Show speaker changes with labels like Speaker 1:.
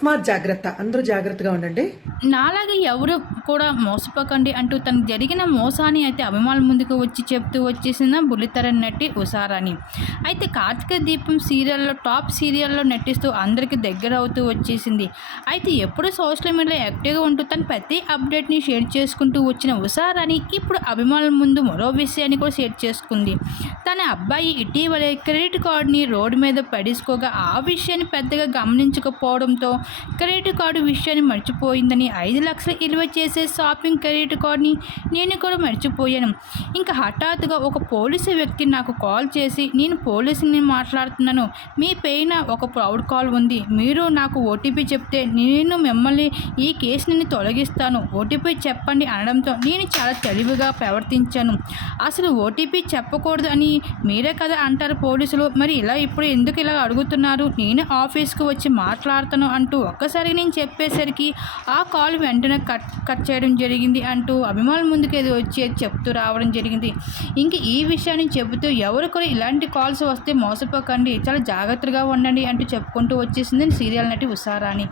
Speaker 1: అకస్మాత్ జాగ్రత్త. అందరూ జాగ్రత్తగా ఉండండి.
Speaker 2: నాలాగే ఎవరు కూడా మోసపోకండి అంటూ తనకు జరిగిన మోసాన్ని అయితే అభిమానుల ముందుకు వచ్చి చెప్తూ వచ్చేసిన బుల్లితరన్ నటి ఉషారాణి. అయితే కార్తీక దీపం సీరియల్లో టాప్ సీరియల్లో నటిస్తూ అందరికీ దగ్గర అవుతూ వచ్చేసింది. అయితే ఎప్పుడు సోషల్ మీడియాలో యాక్టివ్గా ఉంటూ తన ప్రతి అప్డేట్ని షేర్ చేసుకుంటూ వచ్చిన ఉషారాణి ఇప్పుడు అభిమానుల ముందు మరో విషయాన్ని కూడా షేర్ చేసుకుంది. తన అబ్బాయి ఇటీవలే క్రెడిట్ కార్డుని రోడ్డు మీద పడేసుకోగా ఆ విషయాన్ని పెద్దగా గమనించకపోవడంతో క్రెడిట్ కార్డు విషయాన్ని మర్చిపోయిందని ఐదు లక్షలు విలువ చేసే షాపింగ్ క్రెడిట్ కార్డుని నేను కూడా మర్చిపోయాను. ఇంకా హఠాత్తుగా ఒక పోలీసు వ్యక్తి నాకు కాల్ చేసి నేను పోలీసుని మాట్లాడుతున్నాను. మీ పైన ఒక ప్రౌడ్ కాల్ ఉంది. మీరు నాకు ఓటీపీ చెప్తే నేను మిమ్మల్ని ఈ కేసుని తొలగిస్తాను. ఓటీపీ చెప్పండి అనడంతో నేను చాలా తెలివిగా ప్రవర్తించాను. అసలు ఓటీపీ చెప్పకూడదు అని మీరే కదా అంటారు పోలీసులు. మరి ఇలా ఇప్పుడు ఎందుకు ఇలా అడుగుతున్నారు? నేను ఆఫీస్కి వచ్చి మాట్లాడతాను అంటూ ఒక్కసారి నేను చెప్పేసరికి ఆ కాల్ వెంటనే కట్ కట్ చేయడం జరిగింది అంటూ అభిమానుల ముందుకు ఏదో వచ్చి చెప్తూ రావడం జరిగింది. ఇంక ఈ విషయాన్ని చెబుతూ ఎవరు కూడా ఇలాంటి కాల్స్ వస్తే మోసపోకండి చాలా జాగ్రత్తగా ఉండండి అంటూ చెప్పుకుంటూ వచ్చేసింది సీరియల్ నటి ఉషారాణి.